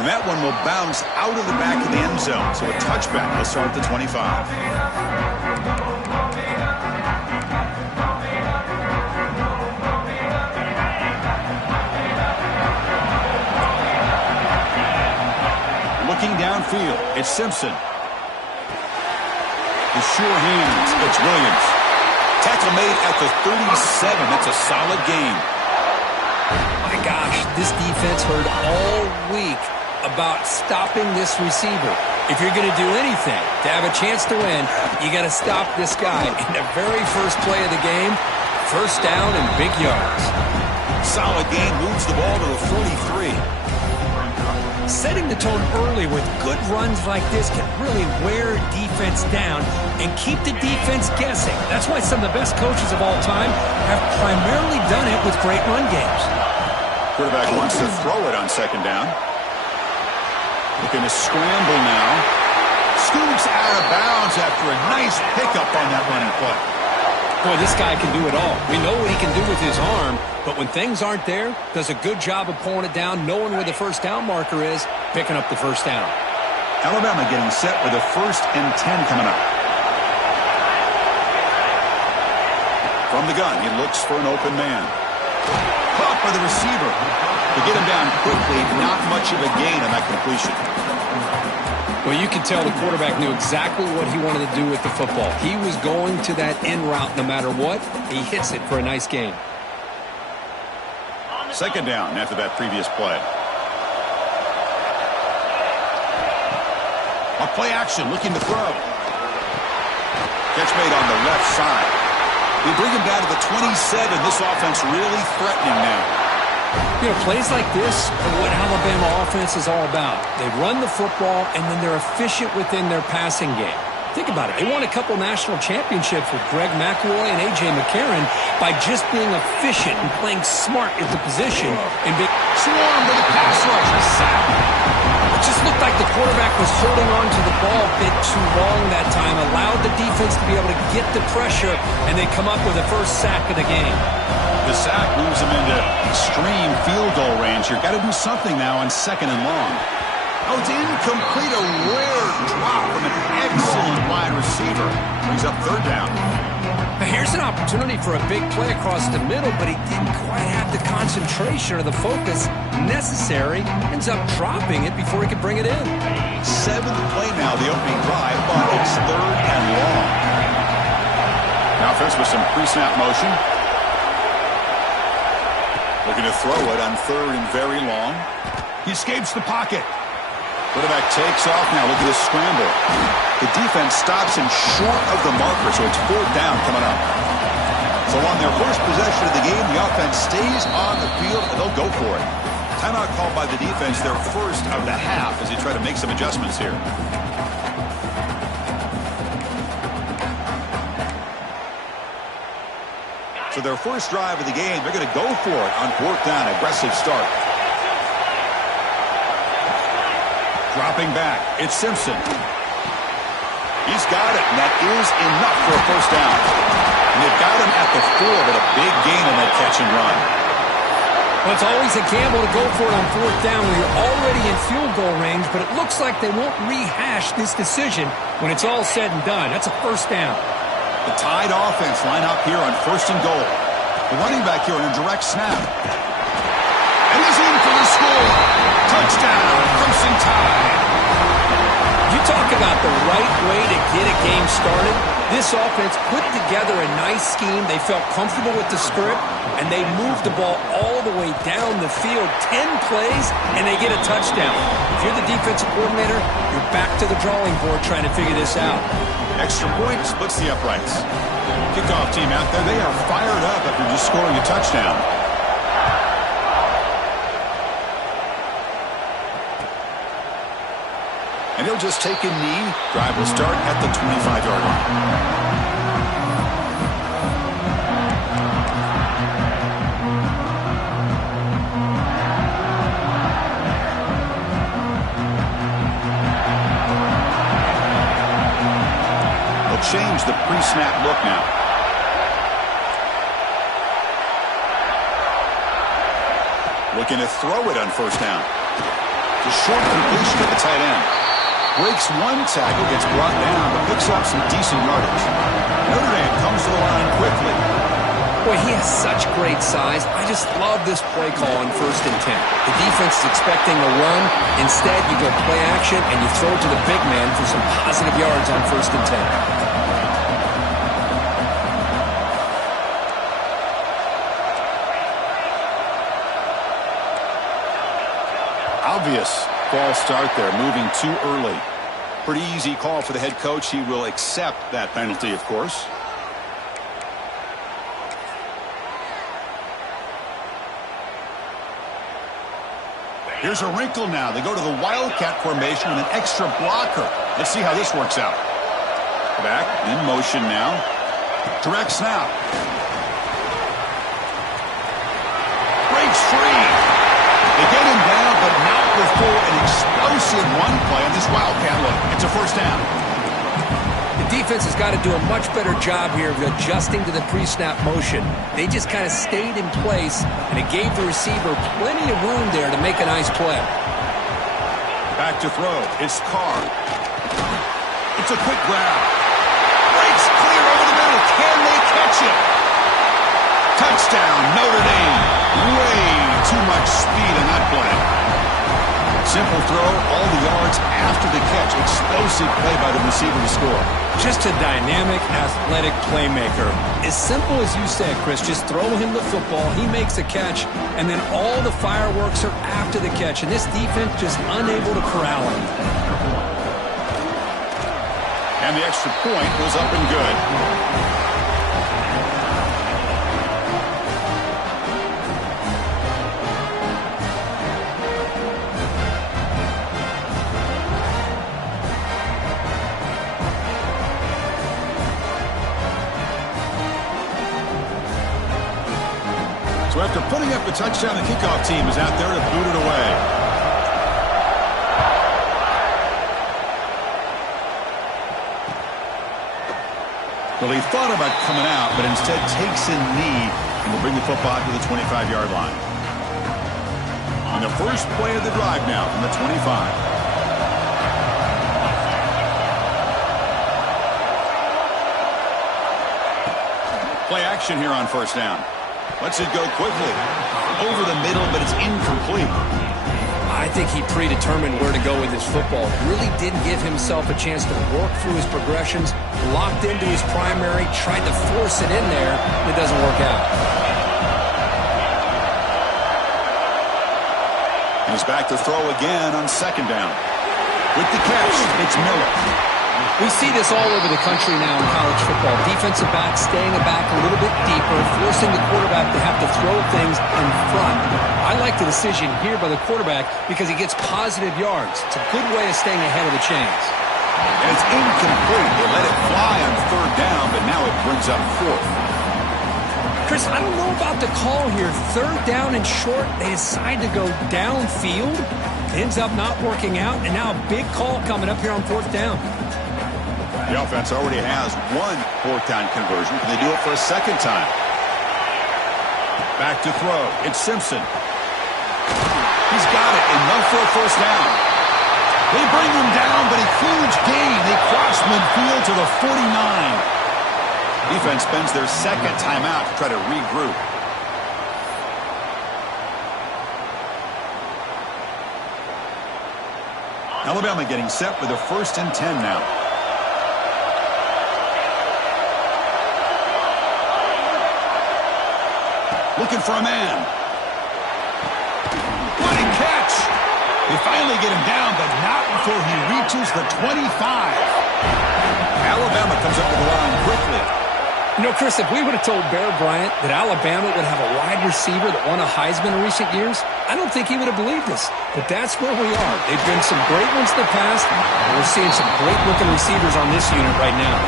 And that one will bounce out of the back of the end zone. So a touchback will start at the 25. Looking downfield, it's Simpson. The sure hands, it's Williams. Tackle made at the 37. That's a solid gain. My gosh, this defense heard all week about stopping this receiver. If you're going to do anything to have a chance to win, you got to stop this guy. In the very first play of the game, first down and big yards. Solid gain, moves the ball to the 43. Setting the tone early with good runs like this can really wear defense down and keep the defense guessing. That's why some of the best coaches of all time have primarily done it with great run games. Quarterback wants to throw it on second down. Looking to scramble now. Scoops out of bounds after a nice pickup on that running play. Boy, this guy can do it all. We know what he can do with his arm, but when things aren't there, does a good job of pulling it down, knowing where the first down marker is, picking up the first down. Alabama getting set with a 1st and 10 coming up. From the gun, he looks for an open man. Caught by the receiver. To get him down quickly, not much of a gain on that completion. Well, you can tell the quarterback knew exactly what he wanted to do with the football. He was going to that in route no matter what. He hits it for a nice gain. Second down after that previous play. A play action, looking to throw. Catch made on the left side. We bring him down to the 27. This offense really threatening now. You know, plays like this are what Alabama offense is all about. They run the football, and then they're efficient within their passing game. Think about it. They won a couple national championships with Greg McElroy and A.J. McCarron by just being efficient and playing smart at the position. And being swarmed with a pass rush. A sack. It just looked like the quarterback was holding on to the ball a bit too long that time, allowed the defense to be able to get the pressure, and they come up with the first sack of the game. The sack moves him into extreme field goal range. You've got to do something now on 2nd and long. Oh, it's incomplete. A rare drop from an excellent wide receiver. Brings up 3rd down. Now here's an opportunity for a big play across the middle, but he didn't quite have the concentration or the focus necessary. Ends up dropping it before he could bring it in. 7th play now, the opening drive, but it's 3rd and long. Now offense with some pre-snap motion. Looking to throw it on 3rd and very long. He escapes the pocket. Quarterback takes off now. Look at this scramble. The defense stops him short of the marker, so it's 4th down coming up. So on their first possession of the game, the offense stays on the field, and they'll go for it. Timeout called by the defense, their first of the half, as they try to make some adjustments here. So their first drive of the game, they're going to go for it on 4th down. Aggressive start. Dropping back, it's Simpson. He's got it, and that is enough for a first down. And they've got him at the 4, but a big gain on that catch and run. Well, it's always a gamble to go for it on 4th down when you're already in field goal range, but it looks like they won't rehash this decision when it's all said and done. That's a first down. The Tide offense line up here on 1st and goal. The running back here on a direct snap. And he's in for the score. Touchdown, Crimson Tide. You talk about the right way to get a game started. This offense put together a nice scheme. They felt comfortable with the script, and they moved the ball all the way down the field. 10 plays, and they get a touchdown. If you're the defensive coordinator, you're back to the drawing board trying to figure this out. Extra point splits the uprights. Kickoff team out there, they are fired up after just scoring a touchdown. And he'll just take a knee. Drive will start at the 25-yard line. Change the pre-snap look now. Looking to throw it on 1st down. It's a short completion to the tight end. Breaks one tackle, gets brought down, but picks up some decent yardage. Notre Dame comes to the line quickly. Boy, he has such great size. I just love this play call on 1st and 10. The defense is expecting a run. Instead, you go play action, and you throw it to the big man for some positive yards on 1st and 10. Obvious false start there, moving too early. Pretty easy call for the head coach. He will accept that penalty, of course. Here's a wrinkle now. They go to the Wildcat formation with an extra blocker. Let's see how this works out. Back in motion now. Direct snap. Breaks free. They get him down, but not before an explosive run play on this Wildcat look. It's a first down. The defense has got to do a much better job here of adjusting to the pre-snap motion. They just kind of stayed in place, and it gave the receiver plenty of room there to make a nice play. Back to throw. It's Carr. It's a quick grab. Breaks clear over the middle. Can they catch it? Touchdown, Notre Dame. Way too much speed in that play. Simple throw, all the yards after the catch. Explosive play by the receiver to score. Just a dynamic, athletic playmaker. As simple as you said, Chris, just throw him the football, he makes a catch, and then all the fireworks are after the catch, and this defense just unable to corral him. And the extra point was up and good. So after putting up a touchdown, the kickoff team is out there to boot it away. Well, he thought about coming out, but instead takes a knee and will bring the football to the 25-yard line. On the first play of the drive now from the 25. Play action here on first down. Lets it go quickly. Over the middle, but it's incomplete. I think he predetermined where to go with his football. Really didn't give himself a chance to work through his progressions. Locked into his primary, tried to force it in there. It doesn't work out. He's back to throw again on second down. With the catch, it's Miller. We see this all over the country now in college football. Defensive backs staying back a little bit deeper, forcing the quarterback to have to throw things in front. I like the decision here by the quarterback because he gets positive yards. It's a good way of staying ahead of the chains. And it's incomplete. They let it fly on third down, but now it brings up fourth. Chris, I don't know about the call here. Third down and short, they decide to go downfield. Ends up not working out, and now a big call coming up here on fourth down. The offense already has one fourth down conversion. Can they do it for a second time? Back to throw. It's Simpson. He's got it. Enough for a first down. They bring him down, but a huge gain. They cross midfield to the 49. Defense spends their second timeout to try to regroup. Alabama getting set with a 1st and 10 now. Looking for a man. What a catch! They finally get him down, but not before he reaches the 25. Alabama comes up with the line quickly. You know, Chris, if we would have told Bear Bryant that Alabama would have a wide receiver that won a Heisman in recent years, I don't think he would have believed us. But that's where we are. They've been some great ones in the past, and we're seeing some great-looking receivers on this unit right now.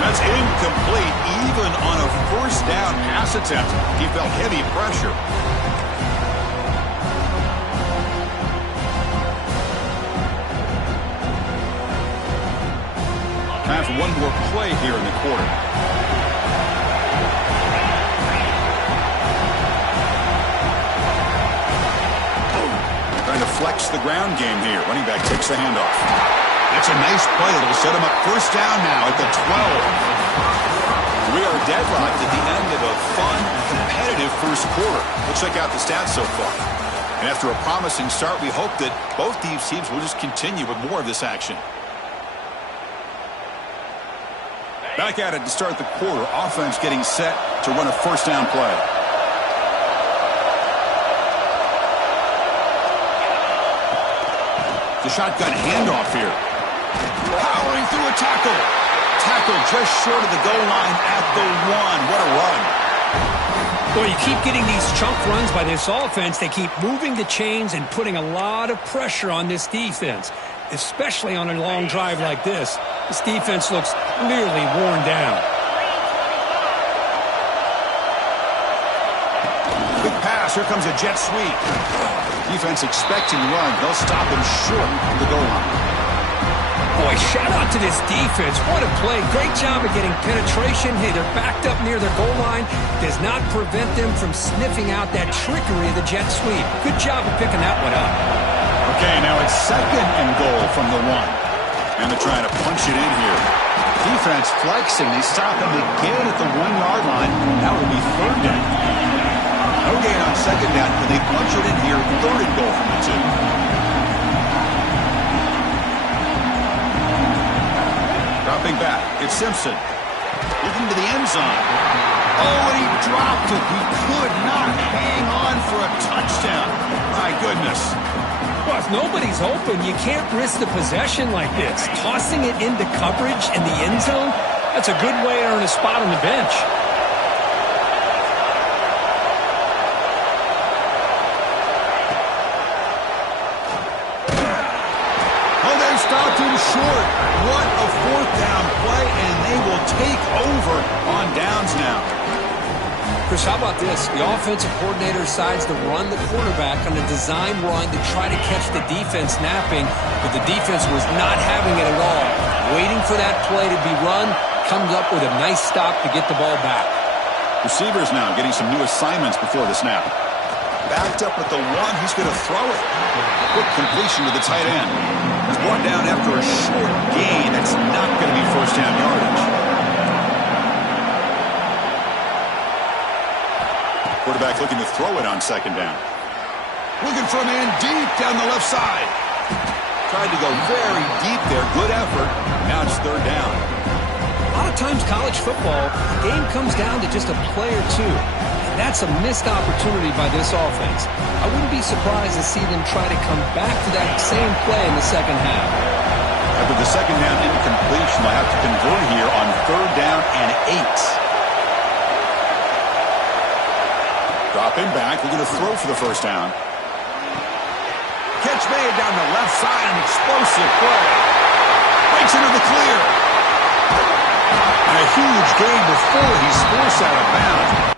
That's incomplete. Even on a first down pass attempt, he felt heavy pressure. Time for one more play here in the quarter. Trying trying to flex the ground game here. Running back takes the handoff. That's a nice play. It'll set him up first down now at the 12. We are deadlocked at the end of a fun, competitive first quarter. We'll check out the stats so far. And after a promising start, we hope that both these teams will just continue with more of this action. Back at it to start the quarter. Offense getting set to run a first down play. The shotgun handoff here. Powering through a tackle. Tackle just short of the goal line at the 1. What a run. Well, you keep getting these chunk runs by this offense. They keep moving the chains and putting a lot of pressure on this defense, especially on a long drive like this. This defense looks clearly worn down. Quick pass. Here comes a jet sweep. Defense expecting the run. They'll stop him short of the goal line. Boy, shout out to this defense. What a play. Great job of getting penetration. Hey, they're backed up near their goal line. Does not prevent them from sniffing out that trickery of the jet sweep. Good job of picking that one up. Okay, now it's second and goal from the 1. And they're trying to punch it in here. Defense flexing. They stop him again at the 1-yard line. That will be third down. No gain on second down. When they punch it in here, third and goal from the 2. Dropping back, it's Simpson. Looking to the end zone. Oh, and he dropped it. He could not hang on for a touchdown. My goodness. Well, if nobody's open, you can't risk the possession like this. Tossing it into coverage in the end zone, that's a good way to earn a spot on the bench. Short. What a fourth down play, and they will take over on downs now. Chris, how about this? The offensive coordinator decides to run the quarterback on a design run to try to catch the defense napping, but the defense was not having it at all. Waiting for that play to be run, comes up with a nice stop to get the ball back. Receivers now getting some new assignments before the snap. Backed up at the 1, he's going to throw it. Quick completion to the tight end. He's brought down after a short gain. That's not going to be first down yardage. Quarterback looking to throw it on second down. Looking for a man deep down the left side. Tried to go very deep there. Good effort. Now it's third down. A lot of times college football, the game comes down to just a play or two. And that's a missed opportunity by this offense. I wouldn't be surprised to see them try to come back to that same play in the second half. After the second down incompletion, they'll have to convert here on third down and 8. Dropping back, we're going to throw for the first down. Catch made down the left side, an explosive play. Breaks into the clear. And a huge gain before he's forced out of bounds.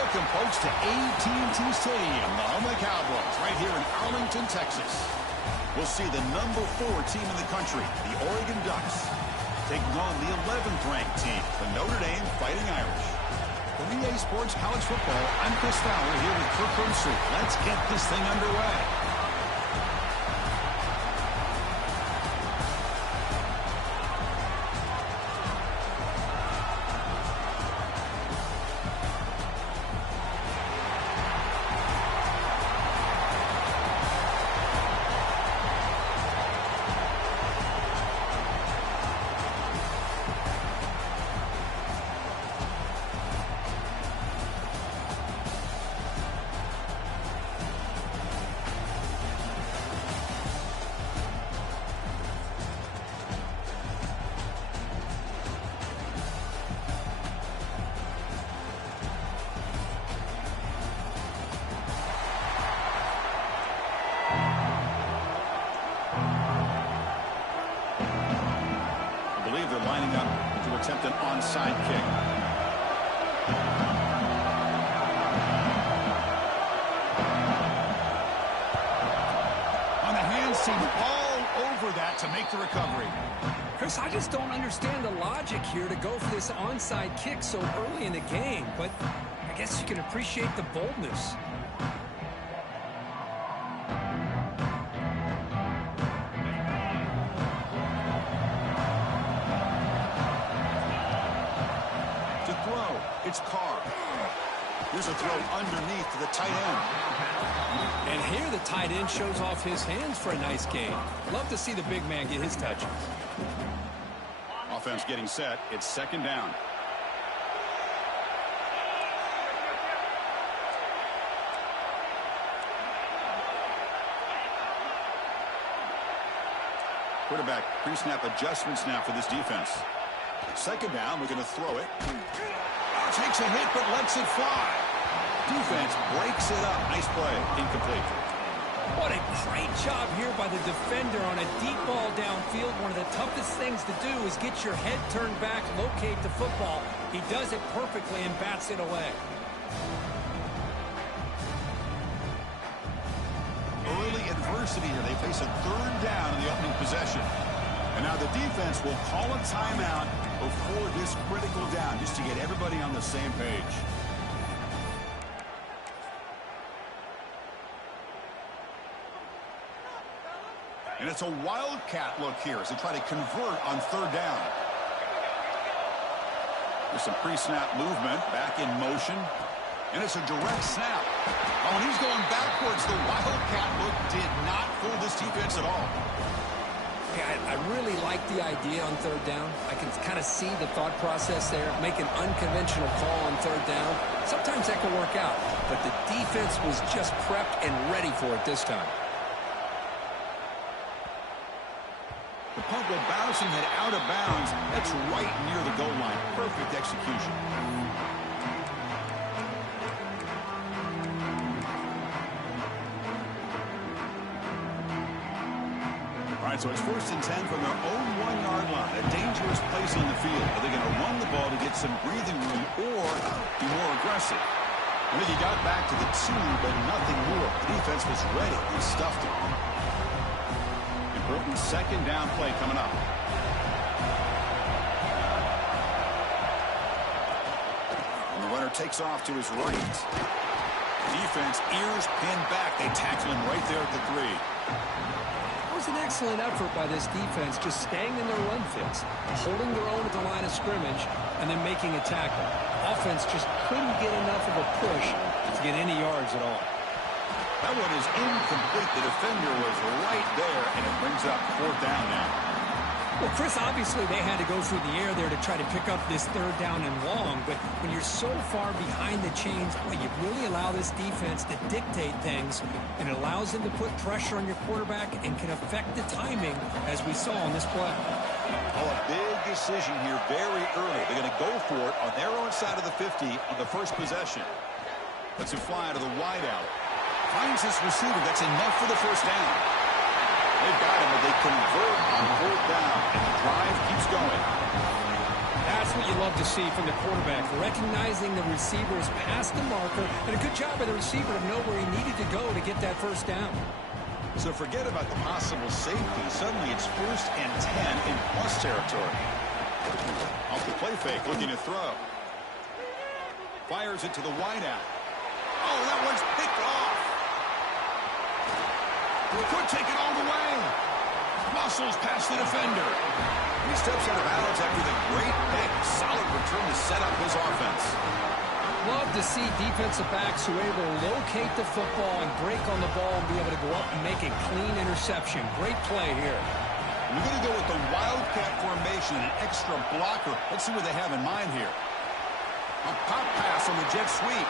Welcome, folks, to AT&T Stadium, the home of the Cowboys, right here in Arlington, Texas. We'll see the number 4 team in the country, the Oregon Ducks, taking on the 11th ranked team, the Notre Dame Fighting Irish. From EA Sports College Football, I'm Chris Fowler here with Kirk Herbstreit. Let's get this thing underway. Lining up to attempt an onside kick. On the hands team, all over that to make the recovery. Chris, I just don't understand the logic here to go for this onside kick so early in the game, but I guess you can appreciate the boldness. It's Carr. Here's a throw underneath to the tight end. And here the tight end shows off his hands for a nice gain. Love to see the big man get his touches. Offense getting set. It's second down. Quarterback pre-snap adjustments now for this defense. Second down, we're going to throw it. Takes a hit, but lets it fly. Defense breaks it up. Nice play. Incomplete. What a great job here by the defender on a deep ball downfield. One of the toughest things to do is get your head turned back, locate the football. He does it perfectly and bats it away. Early adversity here. They face a third down in the opening possession. And now the defense will call a timeout before this critical down, just to get everybody on the same page. And it's a wildcat look here as they try to convert on third down. There's some pre-snap movement, back in motion, and it's a direct snap. Oh, and he's going backwards. The wildcat look did not fool this defense at all. I really like the idea on third down. I can kind of see the thought process there. Make an unconventional call on third down. Sometimes that can work out, but the defense was just prepped and ready for it this time. The punt will bounce and head out of bounds. That's right near the goal line. Perfect execution. All right, so it's 1st and 10 from their own 1-yard line. A dangerous place on the field. Are they going to run the ball to get some breathing room or be more aggressive? I think he got back to the 2, but nothing more. The defense was ready. He stuffed it. Important second down play coming up. And the runner takes off to his right. Defense, ears pinned back. They tackle him right there at the 3. It was an excellent effort by this defense, just staying in their run fits, holding their own at the line of scrimmage, and then making a tackle. Offense just couldn't get enough of a push to get any yards at all. That one is incomplete. The defender was right there, and it brings up 4th down now. Well, Chris, obviously they had to go through the air there to try to pick up this third down and long, but when you're so far behind the chains, well, you really allow this defense to dictate things, and it allows them to put pressure on your quarterback and can affect the timing, as we saw on this play. Oh, a big decision here very early. They're going to go for it on their own side of the 50 on the first possession. Lets it fly to the wideout. Finds his receiver. That's enough for the first down. They've got him, but they convert on 4th down, and the drive keeps going. That's what you love to see from the quarterback, recognizing the receiver is past the marker, and a good job by the receiver to know where he needed to go to get that first down. So forget about the possible safety. Suddenly it's 1st and 10 in plus territory. Off the play fake, looking to throw. Fires it to the wideout. Oh, that one's picked off. Could take it all the way. Muscles past the defender. He steps out of bounds after the great pick. Solid return to set up his offense. Love to see defensive backs who are able to locate the football and break on the ball and be able to go up and make a clean interception. Great play here. We're going to go with the wildcat formation, an extra blocker. Let's see what they have in mind here. A pop pass on the jet sweep.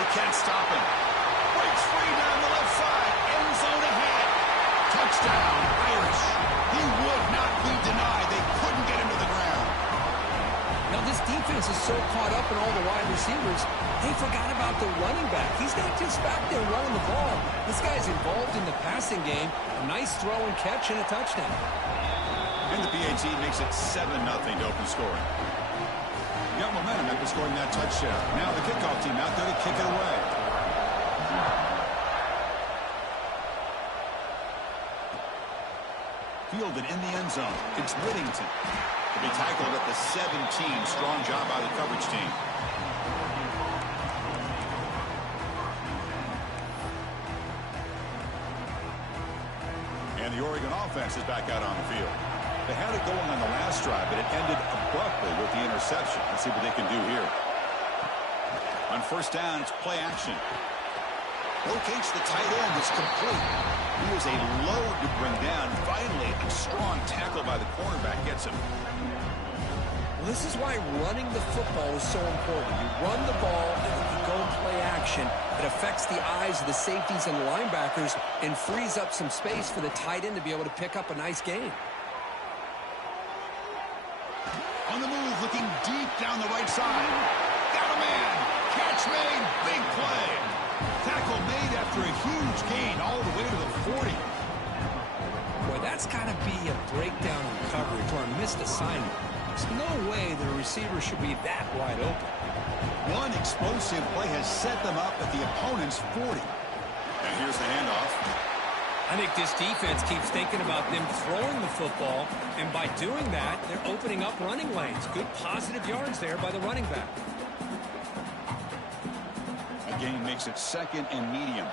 They can't stop him. Breaks free down the left side. End zone ahead. Touchdown, Irish. He would not be denied. They couldn't get him to the ground. Now, this defense is so caught up in all the wide receivers, they forgot about the running back. He's not just back there running the ball. This guy's involved in the passing game. A nice throw and catch and a touchdown. And the PAT makes it 7-0 to open scoring. Got momentum after scoring that touchdown. Now the kickoff team out there to kick it away. Fielded in the end zone. It's Whittington. To be tackled at the 17. Strong job by the coverage team. And the Oregon offense is back out on the field. They had it going on the last drive, but it ended abruptly with the interception. Let's see what they can do here. On first down, it's play action. Locates the tight end. It's complete. He was a load to bring down. Finally, a strong tackle by the cornerback gets him. Well, this is why running the football is so important. You run the ball, and then you go and play action. It affects the eyes of the safeties and the linebackers and frees up some space for the tight end to be able to pick up a nice gain. On the move, looking deep down the right side. Got a man. Catch made. Big play. Tackle made after a huge gain all the way to the 40. Boy, that's got to be a breakdown in coverage or a missed assignment. There's no way that a receiver should be that wide open. One explosive play has set them up at the opponent's 40. And here's the handoff. I think this defense keeps thinking about them throwing the football, and by doing that, they're opening up running lanes. Good positive yards there by the running back. A gain makes it 2nd and medium.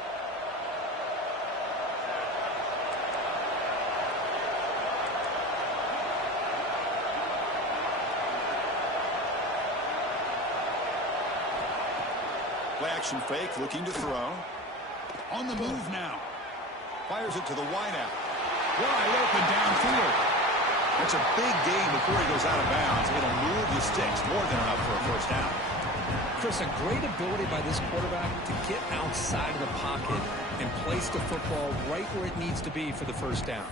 Play action fake, looking to throw. On the move now. Fires it to the wideout. Wide open downfield. That's a big gain before he goes out of bounds. It'll move the sticks more than enough for a first down. Chris, a great ability by this quarterback to get outside of the pocket and place the football right where it needs to be for the first down.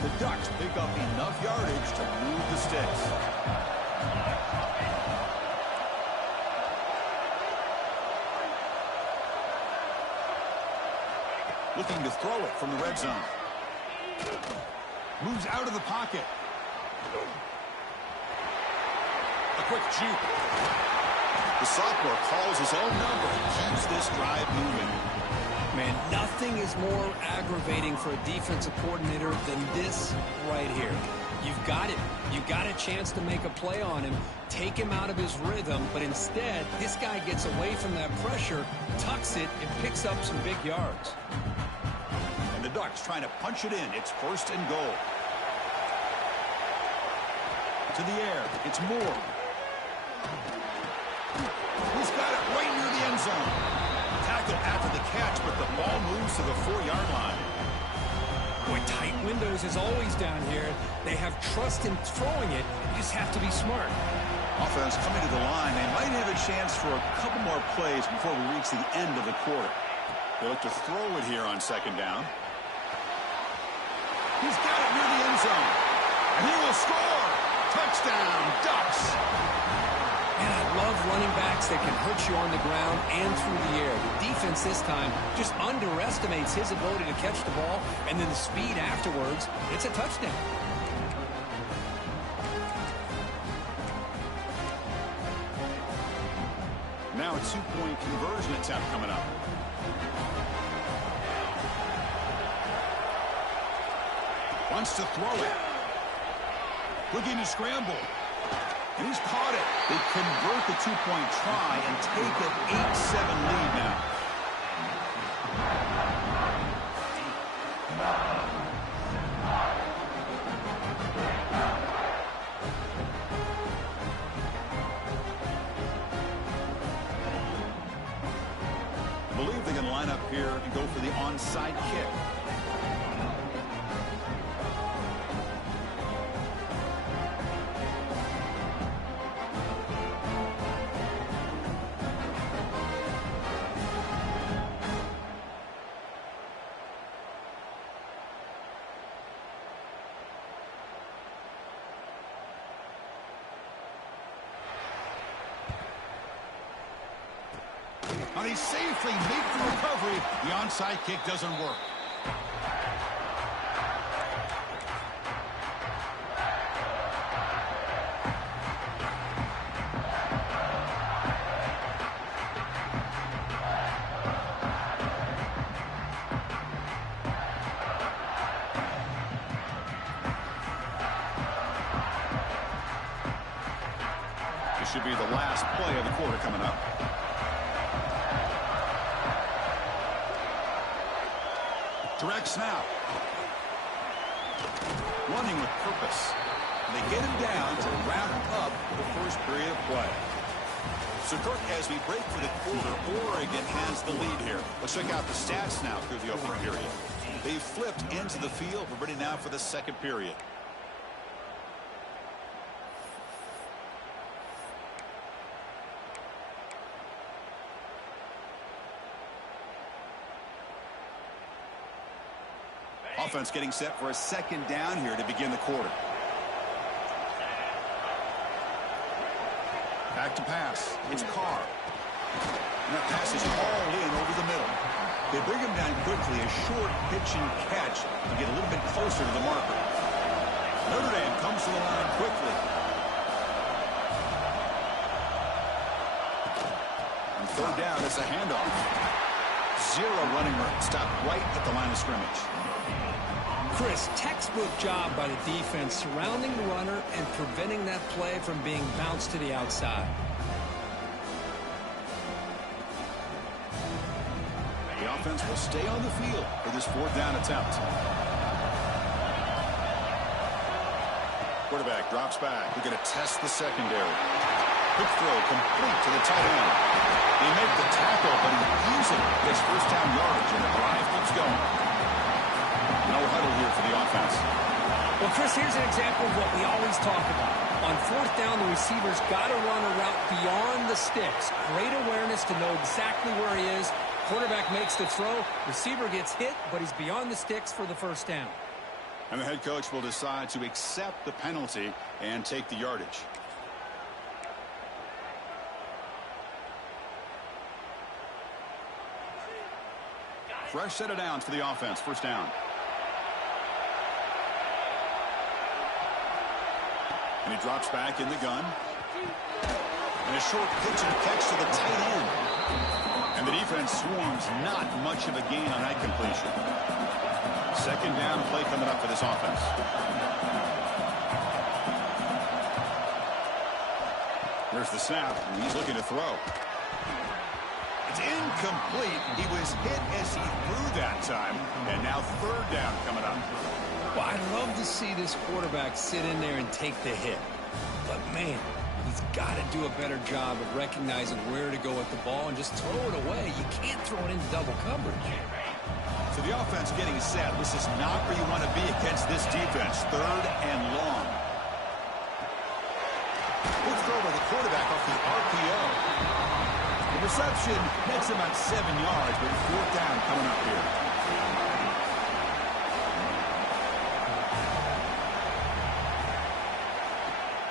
The Ducks pick up enough yardage to move the sticks. Looking to throw it from the red zone. Moves out of the pocket. A quick juke. The sophomore calls his own number and keeps this drive moving. Man, nothing is more aggravating for a defensive coordinator than this right here. You've got it. You've got a chance to make a play on him, take him out of his rhythm, but instead, this guy gets away from that pressure, tucks it, and picks up some big yards. The Ducks trying to punch it in. It's 1st and goal. To the air. It's Moore. He's got it right near the end zone. Tackle after the catch, but the ball moves to the 4-yard line. Boy, tight windows is always down here. They have trust in throwing it. You just have to be smart. Offense coming to the line. They might have a chance for a couple more plays before we reach the end of the quarter. They look to throw it here on 2nd down. He's got it near the end zone. And he will score. Touchdown, Ducks. And I love running backs that can hurt you on the ground and through the air. The defense this time just underestimates his ability to catch the ball, and then the speed afterwards. It's a touchdown. Now a two-point conversion attempt coming up. Wants to throw it. Looking to scramble. And he's caught it. They convert the two-point try and take an 8-7 lead now. I believe they can line up here and go for the onside kick. They safely make the recovery. The onside kick doesn't work. This should be the last play of the quarter coming up. Direct snap. Running with purpose. They get him down to wrap up the first period of play. So, Kirk, as we break for the quarter, Oregon has the lead here. Let's check out the stats now through the opening period. They flipped into the field. We're ready now for the second period. Offense getting set for a second down here to begin the quarter. Back to pass. It's Carr. And that pass is hauled in over the middle. They bring him down quickly. A short pitch and catch to get a little bit closer to the marker. Notre Dame comes to the line quickly. And third down, it's a handoff. Zero running room. Stop right at the line of scrimmage. Chris, textbook job by the defense surrounding the runner and preventing that play from being bounced to the outside. The offense will stay on the field for this fourth down attempt. Quarterback drops back. We're going to test the secondary. Quick throw complete to the tight end. They make the tackle, but he easily gets first down yardage, and the drive keeps going. No huddle here for the offense. Well, Chris, here's an example of what we always talk about. On fourth down, the receiver's got to run a route beyond the sticks. Great awareness to know exactly where he is. Quarterback makes the throw. Receiver gets hit, but he's beyond the sticks for the first down. And the head coach will decide to accept the penalty and take the yardage. Fresh set of downs for the offense. First down. And he drops back in the gun. And a short pitch and catch to the tight end. And the defense swarms not much of a gain on that completion. Second down play coming up for this offense. There's the snap, and he's looking to throw. It's incomplete. He was hit as he threw that time. And now third down coming up. Well, I'd love to see this quarterback sit in there and take the hit. But, man, he's got to do a better job of recognizing where to go with the ball and just throw it away. You can't throw it into double coverage. So the offense getting set. This is not where you want to be against this defense. Third and long. Good throw by the quarterback off the RPO. The reception makes him about 7 yards, but fourth down coming up here.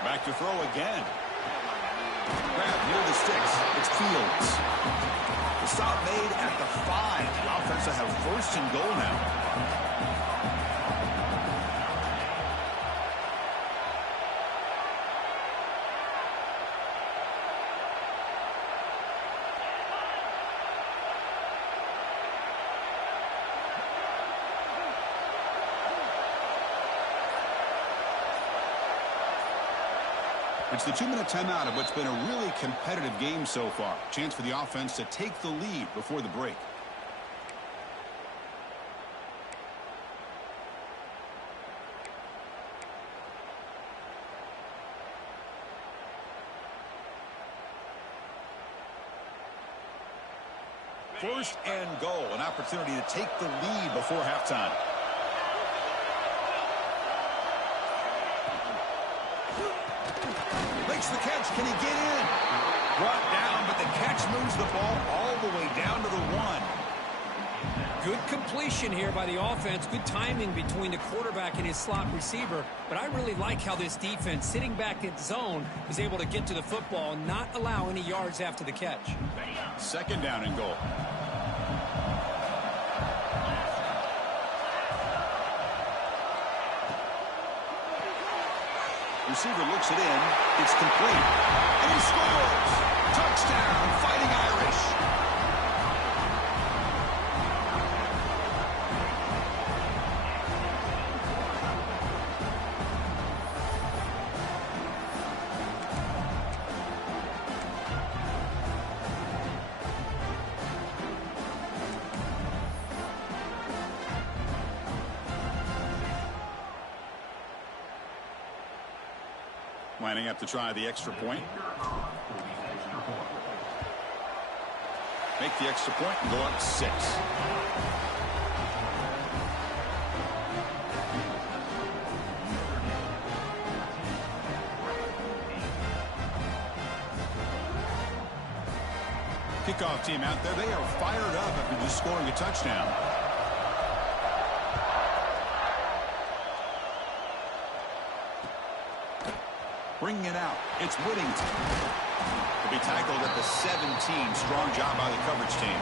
Back to throw again. Grab near the sticks. It's Fields. The stop made at the 5. The offense will have first and goal now. It's the 2-minute timeout of what's been a really competitive game so far. Chance for the offense to take the lead before the break. First and goal, an opportunity to take the lead before halftime. Makes the catch. Can he get in? Brought down, but the catch moves the ball all the way down to the 1. Good completion here by the offense. Good timing between the quarterback and his slot receiver. But I really like how this defense, sitting back in zone, is able to get to the football and not allow any yards after the catch. Second down and goal. Receiver looks it in. It's complete. And he scores! Touchdown, Fighting Irish! Lining up to try the extra point. Make the extra point and go up 6. Kickoff team out there. They are fired up after just scoring a touchdown. Bringing it out. It's Whittington. To be tackled at the 17. Strong job by the coverage team.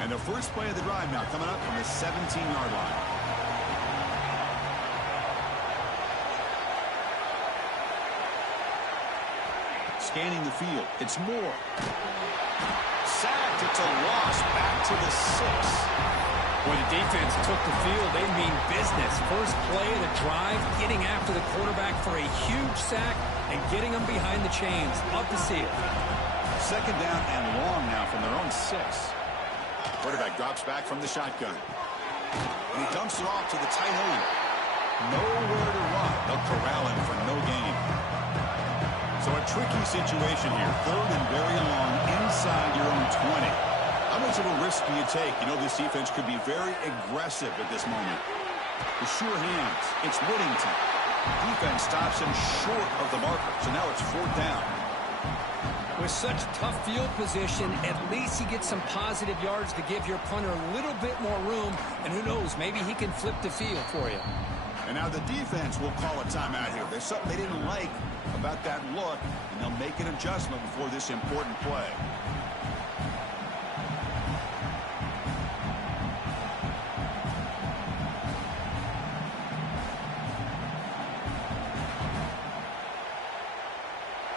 And the first play of the drive now coming up from the 17-yard line. Scanning the field. It's Moore. Sacked. It's a loss. Back to the 6. When the defense took the field, they mean business. First play of the drive, getting after the quarterback for a huge sack and getting them behind the chains. Love to see it. Second down and long now from their own 6. Quarterback drops back from the shotgun. And he dumps it off to the tight end. Nowhere to run. They'll corral him for no gain. So a tricky situation here. Third and very long inside your own 20. How much of a risk do you take? You know this defense could be very aggressive at this moment. The sure hands. It's Whittington. Defense stops him short of the marker. So now it's 4th down. With such tough field position, at least he gets some positive yards to give your punter a little bit more room. And who knows, maybe he can flip the field for you. And now the defense will call a timeout here. There's something they didn't like about that look, and they'll make an adjustment before this important play.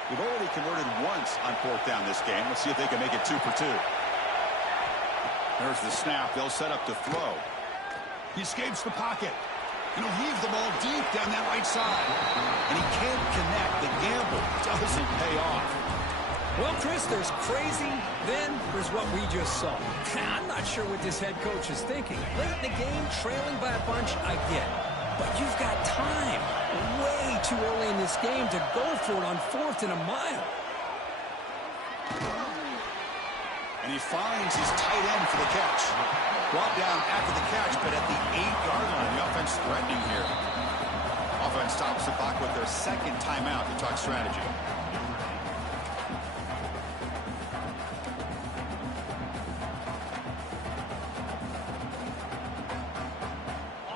They've already converted once on 4th down this game. Let's see if they can make it 2 for 2. There's the snap. They'll set up to throw. He escapes the pocket. And he'll heave the ball deep down that right side. And he can't connect. The gamble doesn't pay off. Well, Chris, there's crazy, then there's what we just saw. I'm not sure what this head coach is thinking. Late in the game, trailing by a bunch, I get it. But you've got time. Way too early in this game to go for it on 4th and a mile. And he finds his tight end for the catch. Brought down after the catch, but at the 8-yard line. The offense threatening here. Offense stops the clock with their second timeout to talk strategy.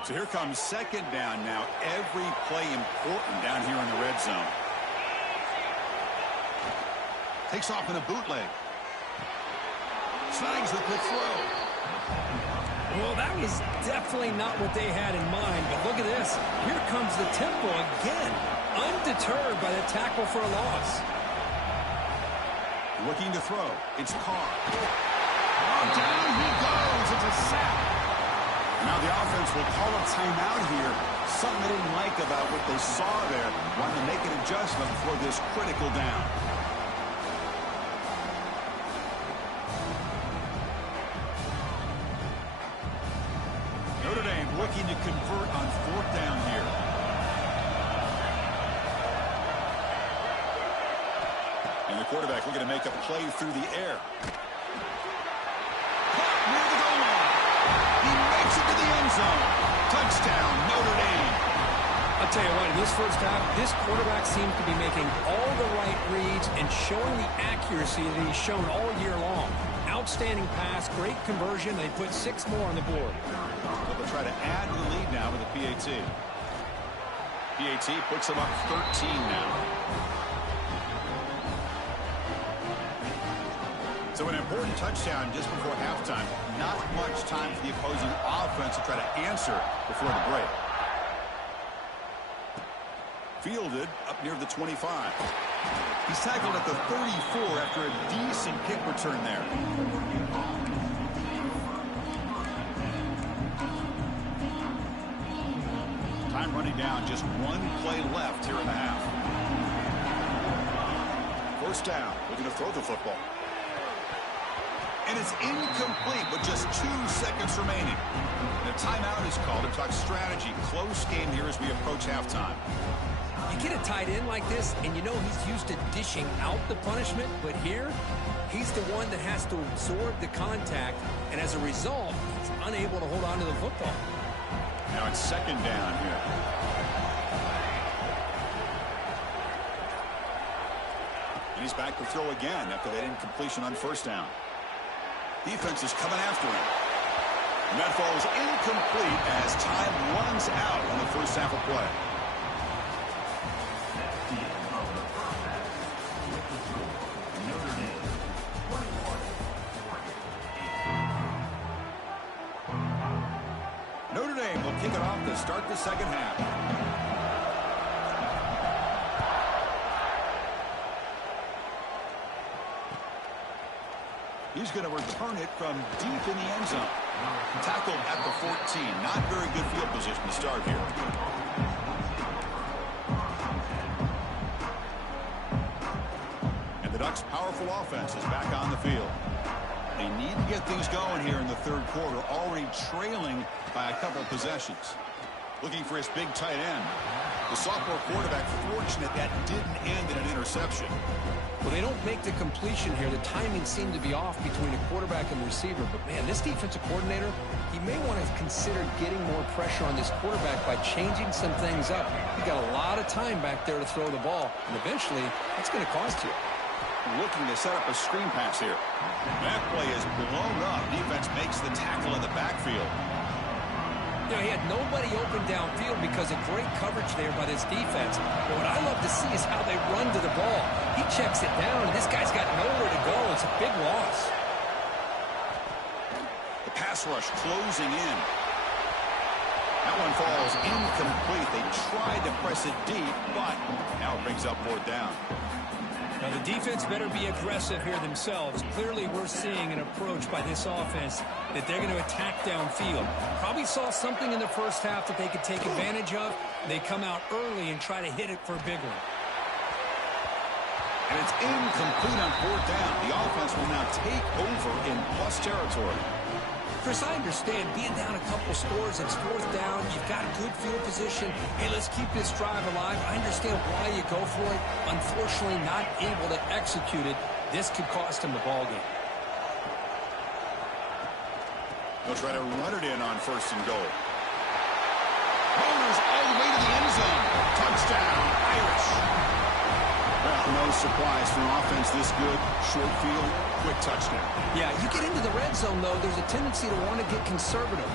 So here comes second down now. Every play important down here in the red zone. Takes off in a bootleg. Snags the quick throw. Well, that was definitely not what they had in mind, but look at this. Here comes the tempo again. Undeterred by the tackle for a loss. Looking to throw. It's Carr. Oh, down he goes. It's a sack. Now the offense will call a timeout here. Something they didn't like about what they saw there. Wanting to make an adjustment for this critical down. Notre Dame looking to convert on 4th down here. And the quarterback looking to make a play through the air. Caught near the goal line. He makes it to the end zone. Touchdown, Notre Dame. I'll tell you what, in this first half, this quarterback seems to be making all the right reads and showing the accuracy that he's shown all year long. Outstanding pass, great conversion. They put 6 more on the board. They'll try to add to the lead now with a PAT. PAT puts them up 13 now. So an important touchdown just before halftime. Not much time for the opposing offense to try to answer before the break. Fielded up near the 25. He's tackled at the 34 after a decent kick return there. Time running down, just 1 play left here in the half. 1st down, looking to throw the football. And it's incomplete with just 2 seconds remaining. The timeout is called to talk strategy. Close game here as we approach halftime. You get a tight end like this, and you know he's used to dishing out the punishment, but here, he's the one that has to absorb the contact, and as a result, he's unable to hold on to the football. Now it's 2nd down here. And he's back to throw again after that incompletion on 1st down. Defense is coming after him. And that falls incomplete as time runs out in the first half of play. Notre Dame will kick it off to start the second half. He's going to return it from deep in the end zone. Tackled at the 14. Not very good field position to start here. And the Ducks' powerful offense is back on the field. They need to get things going here in the 3rd quarter, already trailing by a couple possessions. Looking for his big tight end. The sophomore quarterback fortunate that didn't end in an interception. Well, they don't make the completion here. The timing seemed to be off between the quarterback and the receiver. But, man, this defensive coordinator, he may want to consider getting more pressure on this quarterback by changing some things up. He's got a lot of time back there to throw the ball, and eventually that's going to cost you. Looking to set up a screen pass here. That play is blown up. Defense makes the tackle in the backfield. You know, he had nobody open downfield because of great coverage there by this defense. But what I love to see is how they run to the ball. He checks it down, and this guy's got nowhere to go. It's a big loss. The pass rush closing in. That one falls incomplete. They tried to press it deep, but now it brings up 4th down. Now, the defense better be aggressive here themselves. Clearly, we're seeing an approach by this offense that they're going to attack downfield. Probably saw something in the first half that they could take advantage of. They come out early and try to hit it for a big one. And it's incomplete on 4th down. The offense will now take over in plus territory. Chris, I understand being down a couple scores, it's 4th down, you've got a good field position. Hey, let's keep this drive alive. I understand why you go for it. Unfortunately, not able to execute it. This could cost him the ballgame. They'll try to run it in on 1st and goal. Rollers all the way to the end zone. Touchdown, Irish. Well, no surprise for an offense this good. Short field, quick touchdown. Yeah, you get into the red zone, though, there's a tendency to want to get conservative.